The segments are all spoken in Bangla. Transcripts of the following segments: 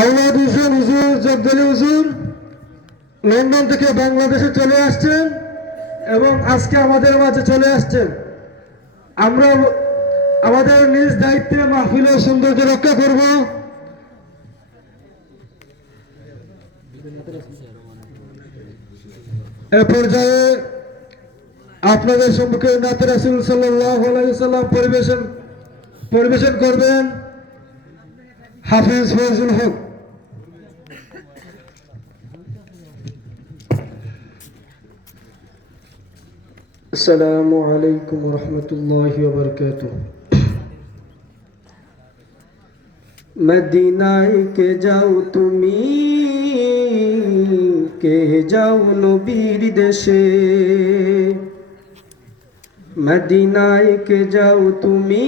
আউলাদ হোসেন হুজুর জব্দলি হুজুর, লন্ডন থেকে বাংলাদেশে চলে আসছেন এবং আজকে আমাদের মাঝে চলে আসছেন। আমরা আমাদের নিজ দায়িত্বে মাহফিলের সৌন্দর্য রক্ষা করব। এ পর্যায়ে আপনাদের সম্মুখে নাতে রাসুল সাল্লাহ সাল্লাম পরিবেশন পরিবেশন করবেন। হাফিজ ফয়জুল হক আসসালামু আলাইকুম রহমতুল্লাহ বরকাত মদিনায় কে যাও তুমি কে যাও নবীর দেশে মদিনায় কে যাও তুমি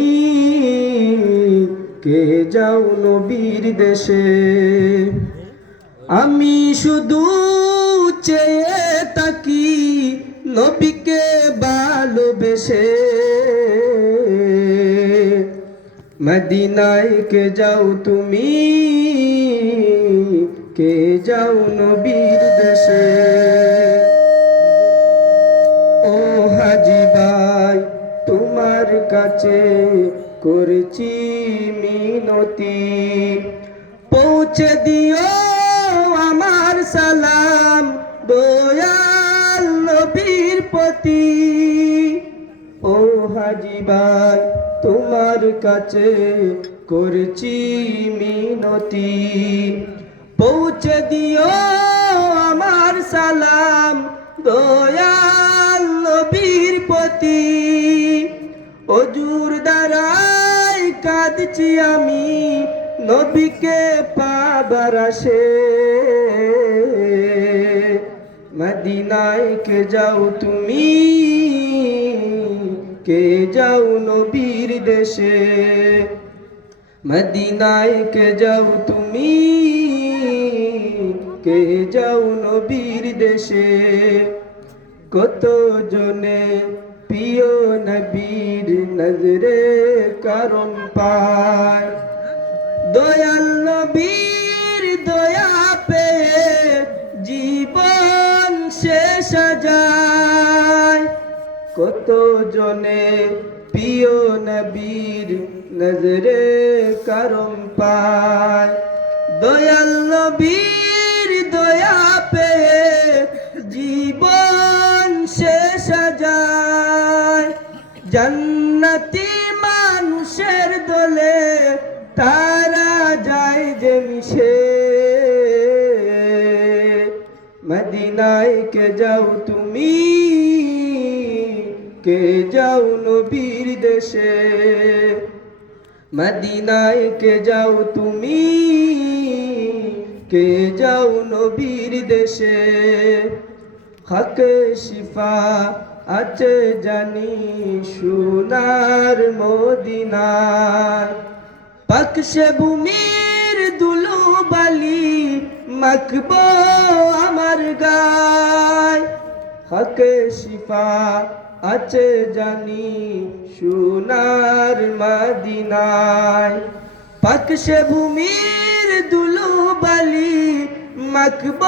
কে যাও নবীর দেশে? আমি শুধু চেয়ে তাকি নবীকে ভালোবেসে। মদিনায় কে যাও তুমি? কে যাও নবীর দেশে? মিনতি পৌঁছে দিও আমার সালাম, দয়াল নবীর প্রতি। ও হাজি ভাই, তোমার কাছে করেছি মিনতি। পৌঁছে দিও আমার সালাম, দয়াল নবীর প্রতি। অজুর দ্বারাই কাঁদছি আমি নবীকে পাবার আসে। মদিনায় কে যাও তুমি? কে যাও নবীর দেশে? মদিনায় কে যাও তুমি? কে যাও নবীর দেশে? কত জনে প্রিয় নবীর নজরে কারণ পায়। দয়াল নবীর দয়া পে জীবন শেষ যায় কত জনে প্রিয় নবীর নজরে করম পায়। মদিনায় কে যাও তুমি? কে যাও নবীর দেশে? মদিনায় কে যাও তুমি? কে যাও নবীর দেশে? হকে শিফা আছে জানি সোনার মদিনায় পাকশে বালি মাখব আমার গায়। হকে শিফা আছে জানি সোনার মদিনায়। পাকশে ভূমির দুলু বালি মাখব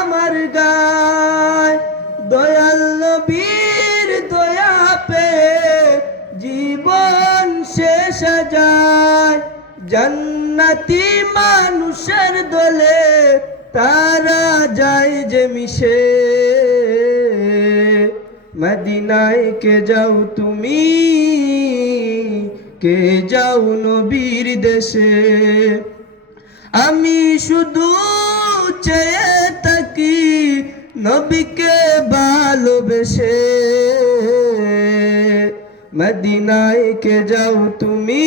আমার গায়। দয়াল নবীর দয়া পে জীবন শেষ যায় জান্নাতি মানুষের দলে তারা যায় যে মিশে। মদিনায় কে যাও তুমি, কে যাও নবীর দেশে। আমি শুধু চেয়ে থাকি নবীকে ভালোবেসে। মদিনায় কে যাও তুমি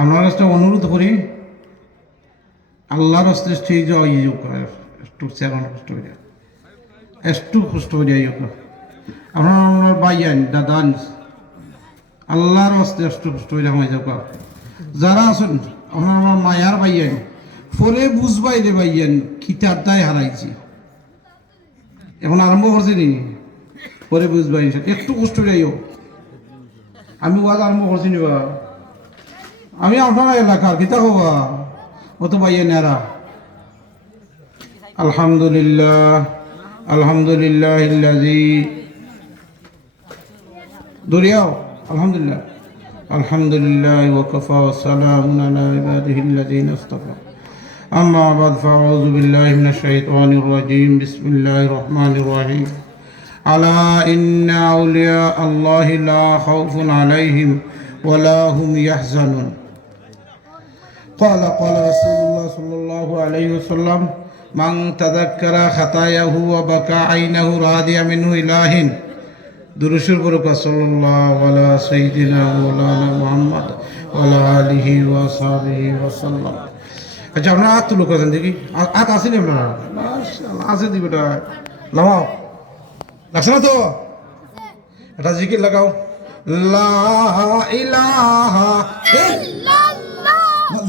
আপনার কাছে অনুরোধ করি, আল্লাহর ইয়ে একটু চেরান কষ্ট করে একটু কষ্ট করে ইয়ে আপনার আমার বাইয়ান দাদান আল্লাহর একটু কষ্ট হয়ে যাও যারা আছেন, আপনার আমার মায়ার বাইয়ান ফলে বুঝবাই রে বাইয়ান কিতার দায় হারাইছি। এখন আরম্ভ করছি নি পরে বুঝবাই একটু কষ্ট করে আমি ওয়াজ আরম্ভ করছি নি, বা। আমি আপনার এলাকার কিতা হবা অত বাইয়ে নেরা আলহামদুলিল্লাহ আলহামদুলিল্লাহ ইল্লাজি দরিয়াও আলহামদুলিল্লাহ আলহামদুলিল্লাহ ওয়াকাফা ওয়াসালামুন আলা ইবাদিহি الذين اصطفى أما بعد فأعوذ بالله من الشيطان الرجيم بسم الله الرحمن الرحيم ألا إن أولياء الله لا خوف عليهم ولا هم يحزنون قال قال رسول الله صلى الله عليه وسلم من تذكر خطاياه وبكى عينه راضيا منه إله দুরুশুর বরকা সাল্লাল্লাহু আলা সাইয়্যিদিনা মাওলানা মুহাম্মদ ওয়া আলা আলিহি ওয়া সাহবিহি ওয়া সাল্লাম আচ্ছা আপনারা হাত তুলো করেন দেখি আ- হাত আছে নি আপনারা মাশাআল্লাহ আছে দি বেটা লাগাও লাগছে না তো এটা জিকির লাগাও লা ইলাহা ইল্লাল্লাহ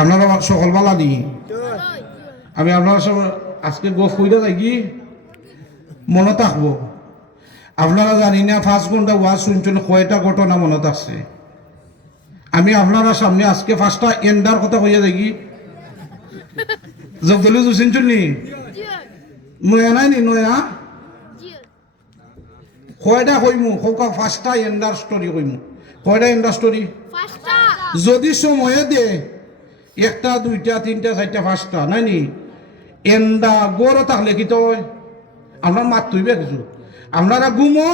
আপনারা সকল বালা দি আমি আপনার সব আজকে গো কইরা যাই কি? মনে থাকব। আপনারা জানি না পাঁচ ঘণ্টা ওয়াজ শুনছেন কয়টা ঘটনা মনে থাকছে। আমি আপনারা সামনে আজকে পাঁচটা এন্ডার কথা কইয়া দেখি জগদলি শুনছেন নি? নয়া নাই নি নয়া? কয়টা কইমু? কৌকা পাঁচটা এন্ডার স্টোরি কইমু? কয়টা এন্ডার স্টোরি? যদি সময়ে দে একটা দুইটা তিনটা চারটা পাঁচটা নাই নি? এন্ডা গড় থাকলে কি তো আপনার মাত তুইবে কিছু। আপনারা গুমো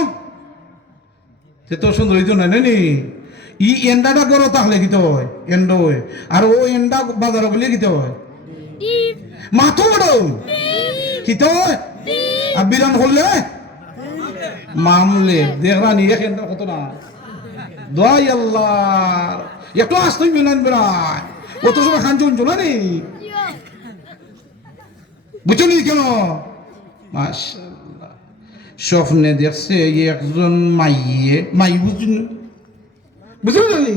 সে তো সুন্দর হইতো নাই নি? ই এন্ডাটা গড় থাকলে কি তো এন্ড হয় আর ও এন্ডা বাজার গেলে কি তো হয় মাথো বড়। কি তো আর বিরান করলে মামলে। দেখরানি এখানটা কত না? দোয়াই আল্লাহ একটু আসতেই বিনান বেড়ায় অত সময় খান চলছো না নি বুঝছ নি কেন? মাশাআল্লাহ। স্বপ্নে দেখছে একজন মাইয়ে মাই বুঝছেন বুঝলেন নি?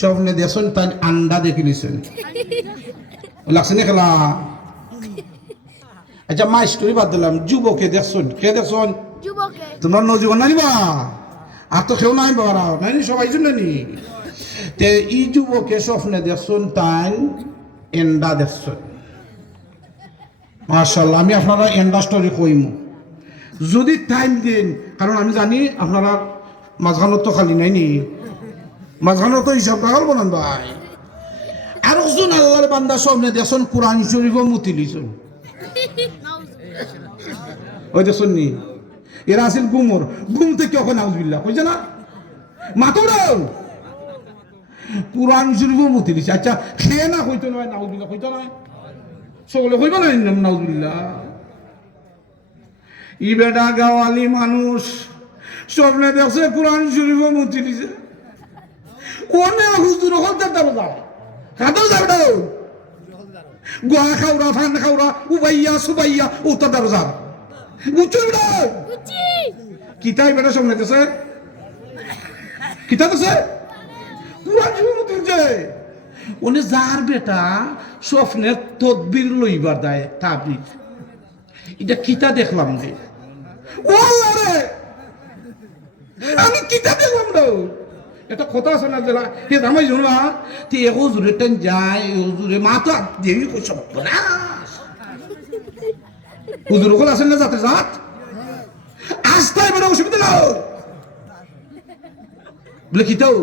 স্বপ্নে দেখছেন তাই আন্ডা দেখে নিছেন। লাগছে না খেলা? আচ্ছা মা স্টোরি বাদ দিলাম। যুবকে দেখছেন কে দেখছেন? তোমরা নজীবন নানিবা আর তো কেউ নাই বাবা নাই সবাই জন্য নি। তে ই যুবকে স্বপ্নে দেখছেন তাই এন্ডা দেখছেন মার্শাল্লাহ আমি আপনারা এন্ডা স্টোরি কইম। যদি টাইম দিন কারণ আমি জানি আপনারা মাঝখানত তো খালি নাই নি মাঝখানত তো হিসাব রাখাল বনান ভাই। আর একজন আল্লাহর বান্দা স্বপ্নে দেখছেন কোরআন শরীফও মুতি লিছেন ওই দেখছেন নি এরা আছিল গুমর। গুম থেকে ওখানে আউজবিল্লা কইছে না? মাতড়াও কোরআন শরীফও মুতি দিছে। আচ্ছা খেয়ে না কইতো নয় নাউজবিল্লা কইতো নয়। সকলে কইব না নাউজবিল্লা ই বেটা গাওয়ালি মানুষ। স্বপ্নে দেখছে কোরআন শরীফও মুতি দিছে। ওনে হুজুর হলতে দাও দাও দাও দাও গোয়া খাওরা ফান খাওরা উবাইয়া সুবাইয়া উত্তর দাও বেটা বুঝছি কিতাই সামনে দেশে কিতা দেশে কুরআন তুলছে উনি যার বেটা স্বপ্নে তদবির লইবার দেয় তাবির এটা কিতা দেখলাম রে। ও রে আমি কিতা দেখলাম রে। এটা কথা আছে না কে জামাই জুনা তে এগো জুরে টেন যায় ও জুরে মাথা দেবি কই সব না। হুজুর ওগুলো আছেন না যাতে জাত? আস্তায় বেড়ে অসুবিধা না বলে কিতাও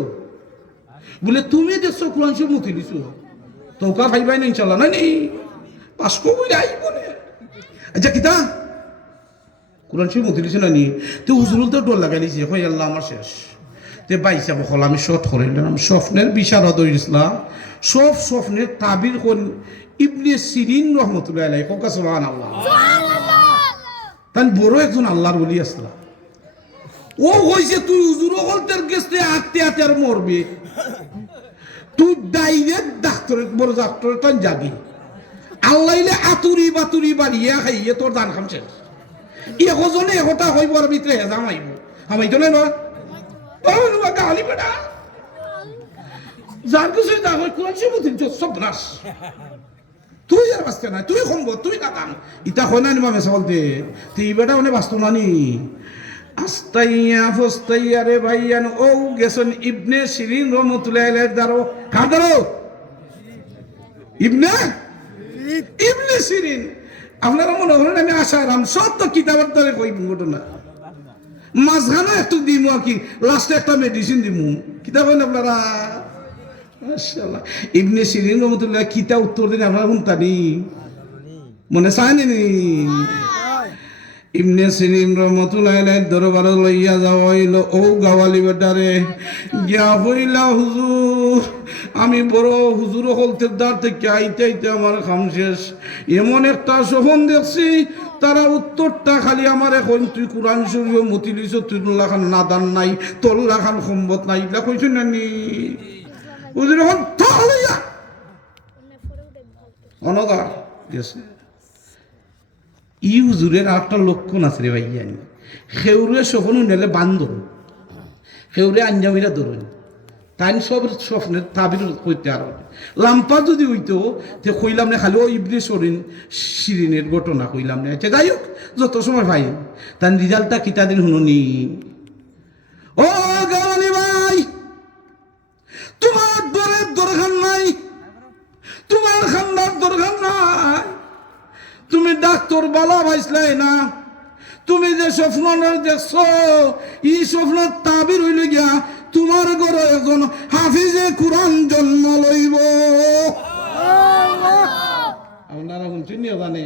বলে, তুমি দেখছ কোরআন শরীফ মুতি দিছো। তোকা ভাইবাই না ইনশাল্লাহ না নেই। পাঁচশো বলে আইব না আচ্ছা কিতা কোরআন শরীফ মুতি দিছে না নি তো হুজুরুল তো ডর লাগাই দিছে হয় আল্লাহ, আমার শেষ। তে বাইসা বকল আমি শর্ট করে নিলাম স্বপ্নের বিশারদ ইসলাম। সব স্বপ্নের তাবির কোন ইবনে সিরিন রহমতুল্লাহ আলাই কোকা সুবহান আল্লাহ তাই বড় একজন আল্লাহর বলি আসলাম ও হইছে তুই হুজুর হলতের গেছে আটতে আটতে আর মরবে। তুই ডাইরেক্ট ডাক্তারের বড় ডাক্তারের তাই যাবি আল্লাইলে আতুরি বাতুরি বাড়িয়ে খাইয়ে তোর দান খামছে এজনে এহতা হইব আর ভিতরে হেজাম আইব না না ও নুয়া গালি বেটা যার কিছু যা হয় কোন সে বুঝিন সব নাশ তুই আর বাঁচতে না তুই সম্ভ তুই কাতান ইটা হয় না নিমা মেসা বলতে তুই বেটা মানে বাঁচতো না নি? আস্তাইয়া ফস্তাইয়া রে ভাইয়ান, ও গেছন ইবনে সিরিন রহমতুল্লাহ দারো কার দারো ইবনে? ইবনে সিরিন আপনারা মনে করেন আমি আশা সব তো কিতাবের ধরে কইব ঘটনা? মাঝখানে একটু দিমু আর কি লাস্টে একটা মেডিসিন দিমু। কিতাব আপনারা? মাশাআল্লাহ। ইবনে সিরিন রহমতুল্লাহ কিতা উত্তর দিন আপনারা শুনতানি মনে চায়নি নি ইবনে সিরিন রহমতুল্লাহ দরবার লইয়া যাওয়া হইল ও গাওয়ালি বেটারে, গিয়া হইলা হুজুর, আমি বড় হুজুর হলতের দ্বার থেকে আইতে আইতে আমার খাম শেষ। এমন একটা সফন দেখছি, তারা উত্তরটা খালি আমার এখন তুই কোরআন শরীফ মতিলিছ তুই লাখান নাদান নাই তোর লাখান সম্বত নাই। ইলা কইছ নি? গেছে ই হুজুরের লক্ষণ আছে রে ভাই জানি বান্ধব সেউরে আঞ্জামিরা ধরুন। তাই সব স্বপ্নের তাবির আর লাম্পা যদি হইতো তে কইলাম না খালি, ও ইবনে সরিন শিরিনের ঘটনা কইলাম না। আচ্ছা যাই হোক, যত সময় ভাই তার রিজাল্টটা কিতা দিন শুনুনি। ও গাওয়ালি ভাই, তোমার তোমার খান্দার দরকার নাই। তুমি ডাক্তার বালা পাইছলাই না। তুমি যে স্বপ্ন দেখছ ই স্বপ্ন তাবির হইল গিয়া তোমার ঘরে একজন হাফিজে কোরআন জন্ম লইব। আপনারা শুনছেন নি জানে?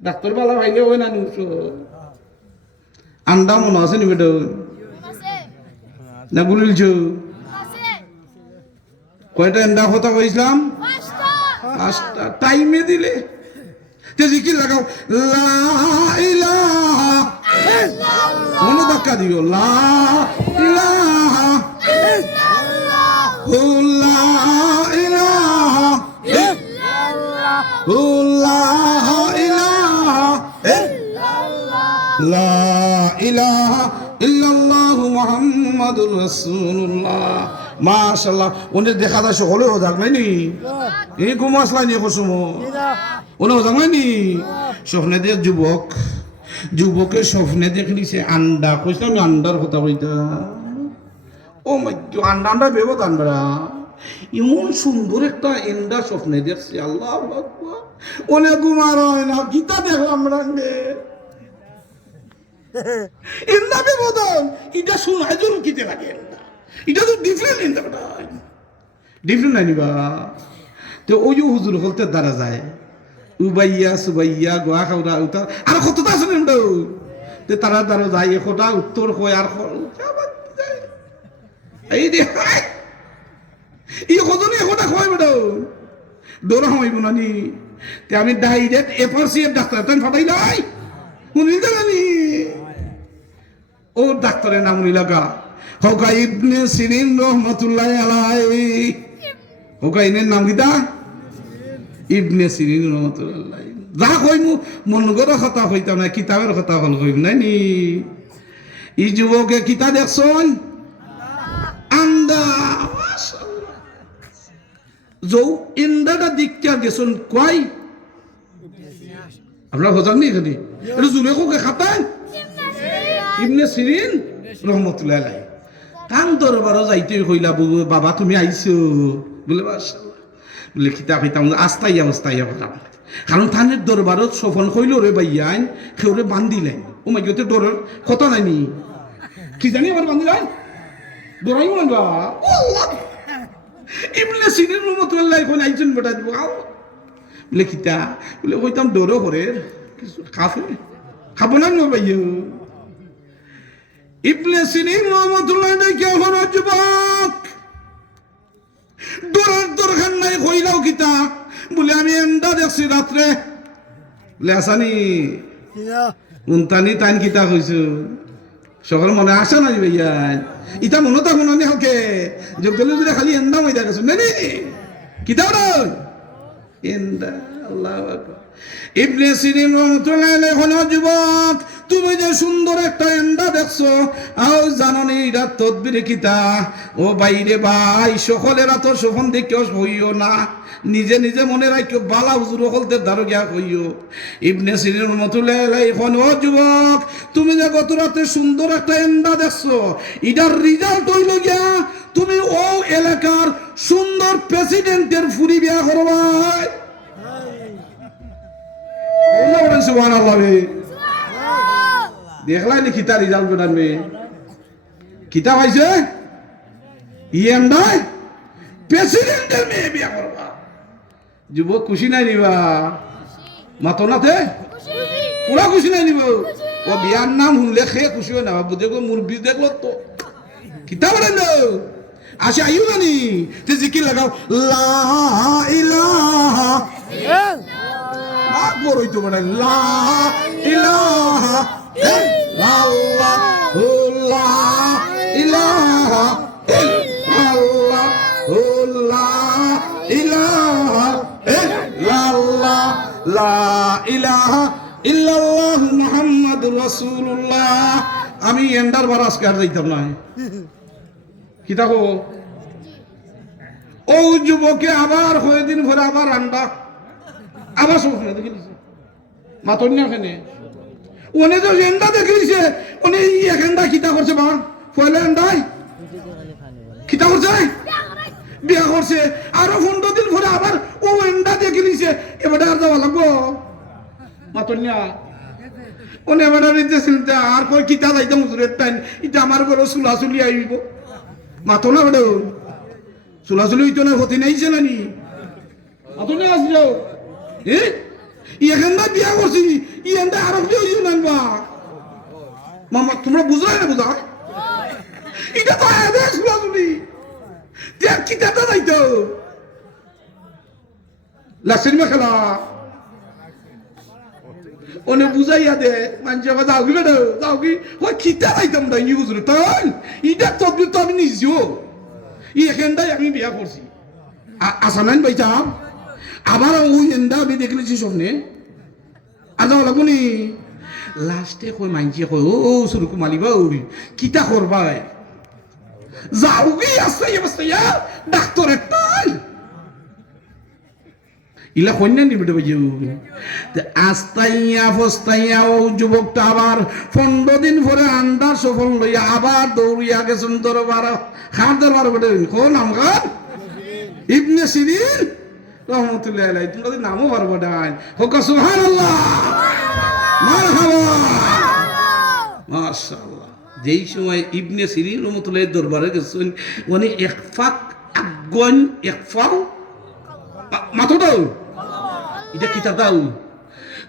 ডাক্তার বালা ভাইলে হয় না নিউজ আন্ডা মনে আছে নি বেটা? না গুলিলছ কয়টা এন্ডা কথা কইছিলাম পাঁচটা। টাইমে দিলে। জিকির লাগাও। মনে ধাক্কা দিও। লা ইলাহা ইল্লাল্লাহু মুহাম্মাদুর রাসূলুল্লাহ। মাশাআল্লাহ ওনে দেখা যায় সকলে হোদাক নাই নি। এই ঘুম আসলা নিয়ে কসুম। ওনে হোদাক নাই নি? স্বপ্নে দিয়ে যুবক যুবকের স্বপ্নে দেখলিছে আন্ডা কইছিলাম না আন্ডার কথা কইতা ও মাই আন্ডা আন্ডা ভেবো আন্ডা এমন সুন্দর একটা এন্ডা স্বপ্নে দেখছি আল্লাহ ওনে ঘুমার হয় না গীতা দেখলাম রাঙ্গে এন্ডা বেবদন এটা শোনায় জন্য কিতে লাগে? এটা তো ডিফারেন্ট এন্ডা বেটা ডিফারেন্ট নাই বা তো ওই যে হুজুর হলতে দ্বারা যায় উবাইয়া সুবাইয়া গোয়া খাওয়া উতার আর কতটা আছে তে তারা দ্বারা যায় এখটা উত্তর কয় আর এই দে ই কজনে এখটা কয় বেটা দৌড়া হইব না নি তে আমি direct FR C F doctor তাই ফাটাই লাই শুনিল জানি ও ডাক্তারের নাম লাগা হোকা ইবনে সিরিন রহমতুল্লাহ আলাই হোকা ইনের নাম ইবনে সিরিন রহমতুল্লাহ। যা মন গড় কথা না কিতাবের কথা হল কইম নাই নি? ই যুবকে কিতা দেখছন আন্দা। যৌ ইন্দাটা দিকটা গেছন কয় আপনার হজার নি এখানে? এটা জুড়ে খাতান ইবনে সিরিন রহমতুল্লাহ তান দরবারও যাইতে কইলা বাবা তুমি আইছো। বলে বলে কিতা কইতাম আস্তাইয়া আস্তাইয়া করাম কারণ থানের দরবারত সফল কইল রে বাইয়ান খেউরে বান্দিলেন ও মাই গতে ডরের কত নাইনি কি জানি আবার বান্দিলেন দৌড়াই মনে বা ইবলে সিনের রহমতুল্লাহ এখন আইছেন বেটা দিব আও বলে বলে করে কিছু খাফে খাব না নো ভাইও ইবলে সিনির রহমতুল্লাহ দেখে এখন যুবক? দৌড়ার দরকার নাই কইলাও কিতা বলে আমি এন্ডা দেখছি রাত্রে। বলে আসানি। উনতানি টাইন কিতা কইছো? সকল মনে আসা নাই ভাইয়া। ইটা মনে থাকুন নি হালকে। যোগদলে যদি খালি এন্দা মইদা গেছো নে নে কিতা এন্দা তুমি যে সুন্দর একটা দেখছ তদবির কিতা ও বাইরে ভাই, সকলেরা তো হইও না। নিজে নিজে মনে রাখিও, বালা হুজুর হলতে দারো গিয়া কইও ইবনে সিরিন রহমতুল্লাহ এখন ও যুবক। তুমি যে গত রাতে সুন্দর একটা এন্ডা দেখছ, এটার রিজাল্ট হইল গিয়া তুমি ও এলাকার সুন্দর প্রেসিডেন্টের ফুরি বিয়া করবাই। আল্লাহ সুবহানাল্লাহ রে দেখলাই নি কিতা রিজাল্ট বেটার মেয়ে কিতা পাইছে ইএম নাই? প্রেসিডেন্টের মেয়ে বিয়া করবা যুবক খুশি নাই নিবা? মাতো নাতে পুরা খুশি নাই নিব? ও বিয়ার নাম শুনলে সে খুশি হয় না বুঝে গো মুরবি দেখল তো। কিতা বলেন আসে আইও জানি তে জিকির লাগাও, লা ইলাহা আকবর হইতো মানে লা ইলাহা আমি এন্ডার বার আজকে আর যাইতাম না কি থাকো ও যুবকে আবার হয়ে দিন ভরে আবার আন্ডা আবার স্বপ্নে দেখে দিছে মাতন না ওখানে। ওনে তো এন্ডা দেখে এই এক এন্ডা কিতা করছে বা পয়লা এন্ডাই কিতা করছে? বিয়া করছে। আরও পনেরো দিন পরে আবার ও এন্ডা দেখে দিছে। এবারে আর যাওয়া লাগবো। মাতন না ওনে এবারে নিতেছিল আর কই কিতা যাইতে মুজুরের টাইম। এটা আমার ঘরে চুলাচুলি আইব। মাতো না বেটা চুলাচুলি হইতো না হতে নাইছে নানি মাতো না আসল। এ এখানটা বিয়া করছি ইখানটা আরও হইছে নানবা মামা, তোমরা বুঝলাই না বুঝা? এটা তো এদের চুলাচুলি দেখ কি দেখা যাইতো? লাসের মেখেলা ওনে বুঝাইয়া দে মানুষ আবার যাও কি বেটা? যাও কি? ওই খিতা যাইতাম তাই নি বুঝলো। তাই ইটা তদবির তো আমি নিজেও। এখানটাই আমি বিয়া করছি। আসানাইন পাইতাম। আবার ওই এন্দা আমি দেখলেছি স্বপ্নে। আর যাওয়া লাস্টে কই মাইনছে কই ও ও সুরকু মালিবা ওরি কিতা করবাই যাও কি আসতে আসতে ডাক্তার একটাই ইলা কন্যা নিবিতে বাজু আস্তাইয়া, ফস্তাইয়া, ও যুবকটা আবার পনেরো দিন পরে আন্ডার সফল লইয়া আবার দৌড়িয়া গেছেন দরবার খান দরবার বটে কোন নাম খান ইবনে সিরিন রহমতুল্লাহ আলাই তোমরা নামও পারব ডান হোক, সুবহানাল্লাহ। মারহাবা। যেই সময় ইবনে সিরিন রহমতুল্লাহ দরবারে গেছেন মানে এক ফাক আগুন এক ফাও মাথো দাও এটা কিতা দাও।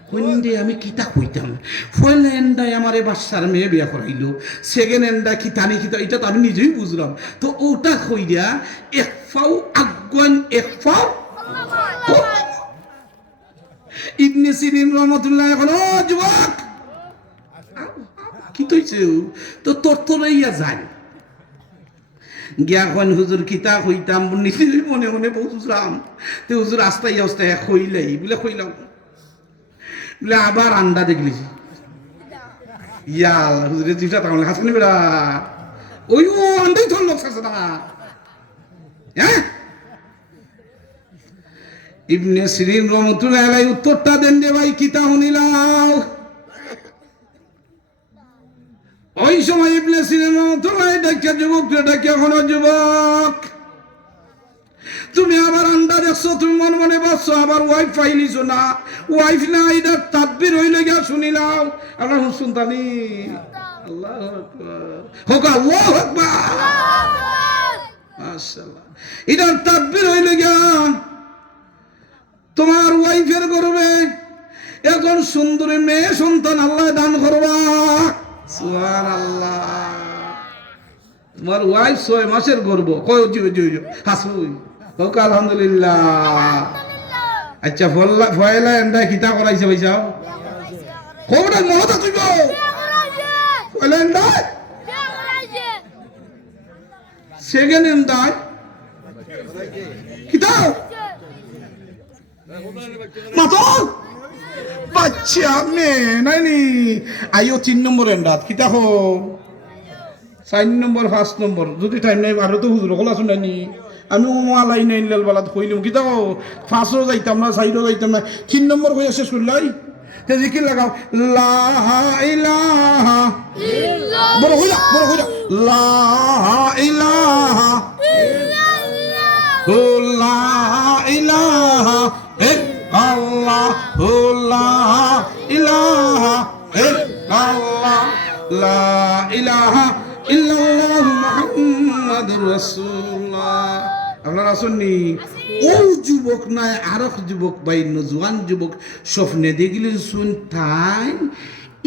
কইন্দে আমি কিতা কইতাম ফয়েল এন্ডাই আমার এ বাচ্চার মেয়ে বিয়া করাইলো। সেকেন্ড এন্ডা কিতা নি কিতা এটা তো আমি নিজেই বুঝলাম। তো ওটা কই দিয়া এক ফাও আগুন এক ফাও ইবনে সিরিন রহমতুল্লাহ এখন যুবক! কি তৈছে তো তোর তোর ইয়া যায় গিয়া কন হুজুর, কিতা কইতাম? নিজে মনে মনে বুঝলাম তো হুজুর, আস্তাই আস্তাই কইলাই। বলে, কইলাম। বলে, আবার আন্ডা দেখলি। ইয়াল হুজুরের জিটা তাহলে হাসনি বেড়া। ওই ও আন্ডাই না। হ্যাঁ? ইবনে সিরিন রহমতুল্লাহ আলাই উত্তরটা দেন দে ভাই কিতা শুনিলাও ওই সময় ইবনে সিরিন রহমতুল্লাহ ডাকিয়া যুবক ডাকিয়া কোনো যুবক। তুমি আবার আন্ডা দেখছ তুমি মনে মনে বসছো আবার ওয়াইফ পাইলিছো না। ওয়াইফ না এটা তাদবির হইলে গিয়া শুনিলাম। আমরা শুনতানি আল্লাহ আকবার। হোক আল্লাহ আকবার। মাশাআল্লাহ। এটা তাব্বির হইল গিয়া তোমার ওয়াইফের করবে এখন সুন্দরী মেয়ে সন্তান আল্লাহ দান করবা। আল্লাহ তোমার ওয়াইফ ছয় মাসের গর্ব। কয় হাসুই হোক, আলহামদুলিল্লাহ। আচ্ছা ফল্লা, ফয়লা এন্ডা কিতা করাইছে ভাইসা খবরটা মহতা তুইব ফয়লা এন্ডা? সেকেন্ড এন্ডা কিতা মাতো? বাচ্চা নি? তিন নম্বর এন্ডাত কিতা হো চার নম্বর, পাঁচ যদি টাইম নাই, আরও তো হুজুর কল আসুন নাই লাল বালাত কইলাম কিতা হো পাঁচও যাইতাম না, চাইরও যাইতাম না। তিন নম্বর হয়ে শেষ করলাই তে জিকির লাগাও, লা ইলাহা। বড় হইলা বড় হইলা। লা ইলাহা। ও লা ইলাহা। ও লা ইলাহা ইল্লাল্লাহ ইলাহা ইল্লাল্লাহ মুহাম্মাদুর রাসূলুল্লাহ আপনারা শুননি ও যুবক নাই আর এক যুবক বাই নজওয়ান যুবক স্বপ্নে দেখিলেন শুন তাই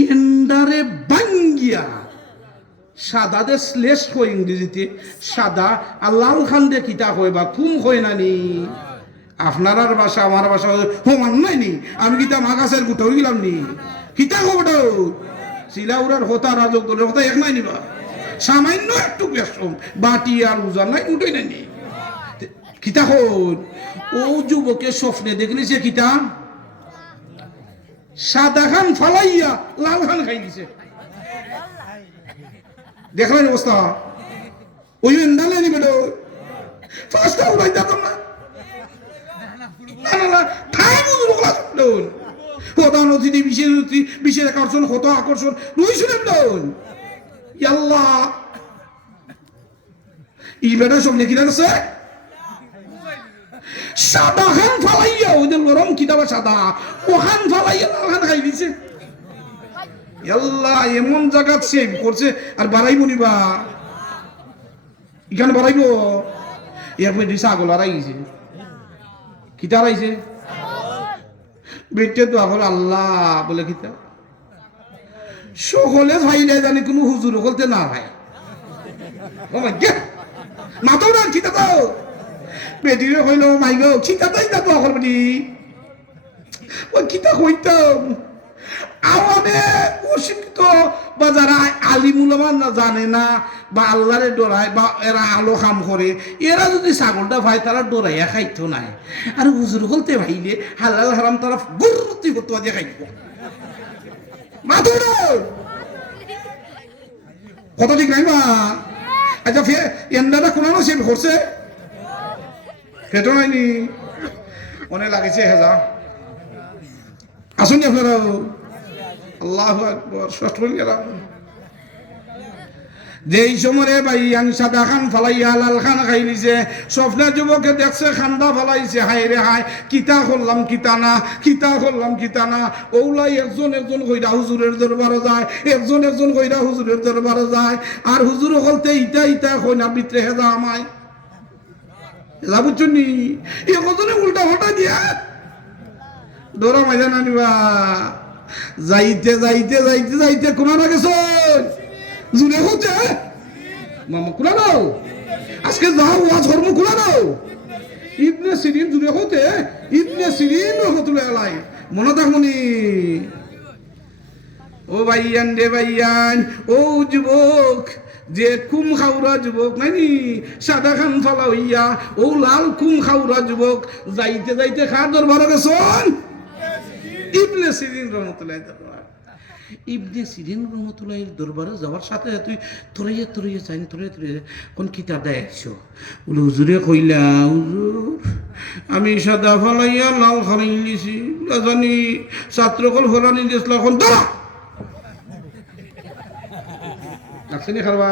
এন্ডারে বাঙ্গিয়া সাদা দে স্লেশ হয় ইংরেজিতে সাদা আর লাল খান দিয়ে কিতা হয় বা কুম হয় না নি আপনার বাসা, আমার বাসা সমান নাই নি। আমি কিতা মাগাছের গুটা হয়ে গেলাম নি? কিতা খবর শিলাউরার হতা রাজক দলের হতা এক নাই নিবা সামান্য একটু বেশম বাটি আর উজান নাই উঠে নাই নি। কিতা হন ও যুবকে স্বপ্নে দেখলি সে কিতা? সাদা খান ফালাইয়া লাল খান খাই দিছে। দেখলেন অবস্থা? ওই এন্দালে নি বেটো ফার্স্টটা উড়াই যেতাম না না না না ঠাই বুঝুন ক্লাস উঠলেন প্রধান অতিথি, বিশেষ অতিথি, বিশেষ আকর্ষণ কত আকর্ষণ সাদা খান ফালাইয়া ওদের গরম কিতাবা সাদা ফালাইয়া খাই দিছে। আল্লাহ এমন জায়গা সেভ করছে, আর বাড়াইব নিবা এখানে বাড়াইব? এরপরে দিশা আগল আড়াইছে কিতা আড়াইছে বেটে তো আগল আল্লাহ বলে কিতা সকলে ভাইলে জানি কোনো হুজুর বলতে না ভাই। মাতো না কিতা দাও বেটিরে কইল মাই গো কিতা তাই না আগল বেটি ও কিতা কইতাম। আওয়ামে অশিক্ষিত বা যারা আলিমুলমান জানে না বা আল্লাহরে ডরায় বা এরা আলো কাম করে, এরা যদি ছাগলটা ভাই তারা ডরাইয়া খাইতো নাই। আর হুজুর বলতে ভাইলে, হালাল হারাম তারা গুরুতি হতো দিয়ে খাইব। মাধুর কত ঠিক নাই মা? আচ্ছা ফে এন্ডাটা কোনো সে করছে? ফেটো নাইনি অনেক লাগিছে হেজা আসুন আপনারা আল্লাহ আকবর যেই সময় বাইয়ান সাদা খান ফালাইয়া লাল খান খাই নিছে, স্বপ্নের যুবকে দেখছে খান্দা ফালাইছে হাই রে হাই কিতা করলাম, কিতা না, কিতা করলাম, কিতা না। ওলাই একজন একজন কইরা হুজুরের দরবারে যায়, একজন একজন কইরা হুজুরের দরবারে যায়, আর হুজুর হলতে ইটা ইটা কই না, ভিতরে হেজা আমায়। হেজা বুঝছ নি? একজনে উল্টা হটা দিয়া? দৌড়া মাইজা নানিবা যাইতে যাইতে যাইতে যাইতে কোনা না গেছ? জুড়ে হতে? মামা, কোনা আজকে যাও ওয়াজ কোনা নাও ইবনে সিরিন জুড়ে হতে? ইবনে সিরিন হতুলে এলাই মনে থাকমনি ও ভাইয়ান রে ভাইয়ান, ও যুবক, যে কুম খাওরা যুবক, নাইনি? সাদা খান ফালা হইয়া, ও লাল কুম খাওরা যুবক, যাইতে যাইতে খা দরবার গেছন? ইবনে সিরিন রহমতুল্লাহ দরবার। ইবনে সিরিন রহমতুল্লাহের দরবারে যাওয়ার সাথে তুই তরাইয়া তরাইয়া চাইন তরাইয়া তরাইয়া কোন কিতাব দেয় একশো বলে, হুজুরে কইলা, হুজুর, আমি সাদা ফালাইয়া লাল খালাই নিছি জানি ছাত্রকল ফলানি দিয়েছিল, এখন দাঁড়া। লাগছেনি খারবা।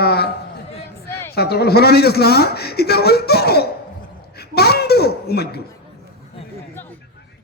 ছাত্রকল ফলানি দিয়েছিল এটা বল তো বান্ধব ও মাই গড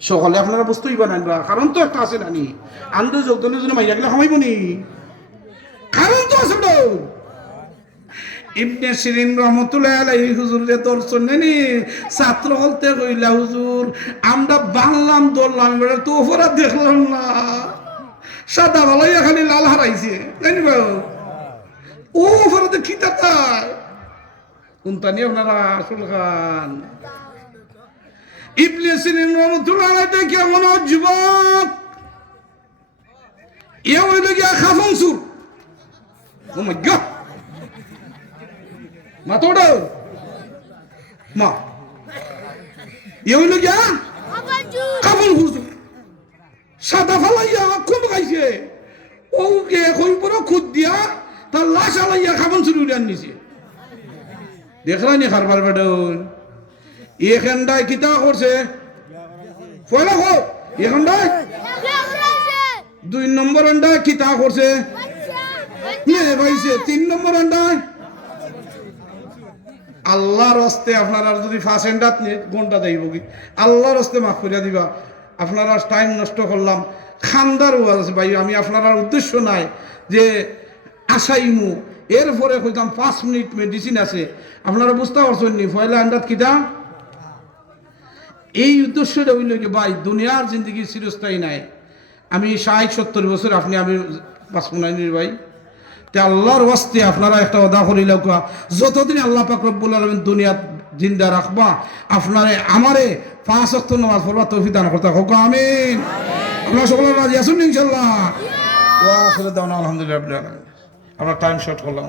সকলে আপনারা বুঝতেই পারেন না কারণ তো একটা আছে নানি। আন্দো যোগদানের জন্য মাইয়া গেলে খামাইব নি। কারণ তো আছে ইবনে শিরিন রহমতুল্লাহ আলাইহি হুজুর যে দর্শন নেনি, ছাত্র হলতে কইলা, হুজুর, আমরা বাংলাম দৌড়লাম এবারে তো অপরাধ দেখলাম না। সাদা ভালাইয়া খালি লাল হারাইছে। জানি ও অপরাধে কি তাতায় কোনটা নিয়ে আপনারা আসল খান? ইবনে সিরিন রহমতুল্লাহ আলাইহি কেমন যুবক? ইয়া হইল গিয়া খাফংসুর ও মাই গড মা তোড়ো মা। ইয়ে হইল গিয়া কাপড় ঘুরছো সাদা ফালাইয়া খুব খাইছে। ও কে কই পর খুদ দিয়া তার লাশ আলাইয়া খাবন শুরু করে নিছে দেখলা নি খারবার বেডন এখানটায় কিতা করছে? পয়লা এখানটায়? দুই নম্বর আন্ডায় কিতা করছে? ভাইছে, তিন নম্বর আন্ডায়? আল্লাহর হস্তে আপনারা যদি ফার্স্ট এন্ডাত ঘণ্টা যাইব কি? আল্লাহর হস্তে মাফ করিয়া দিবা। আপনারা টাইম নষ্ট করলাম। খান্দার ওয়াজ আছে ভাই, আমি আপনার উদ্দেশ্য নাই যে আশাইমু। এরপরে কইতাম, পাঁচ মিনিট মেডিসিন আছে। আপনারা বুঝতে পারছেন নি পয়লা আন্ডাত কিতা? এই উদ্দেশ্যটা হইল কি, ভাই, দুনিয়ার জিন্দগি চিরস্থায়ী নাই। আমি ষাট, সত্তর বছর, আপনি, আমি পাঁচ নাই ভাই। তে আল্লাহর ওয়াস্তে আপনারা একটা অদা করিল যতদিন আল্লাহ পাক রব্বুল আলমিন দুনিয়াত জিন্দা রাখবা, আপনারে, আমারে পাঁচ অক্ট নামাজ পড়বা তৌফিক দান করতে হোক আমিন। আপনারা সকলে রাজি আসুন ইনশাল্লাহ আলহামদুলিল্লাহ আমরা টাইম শর্ট করলাম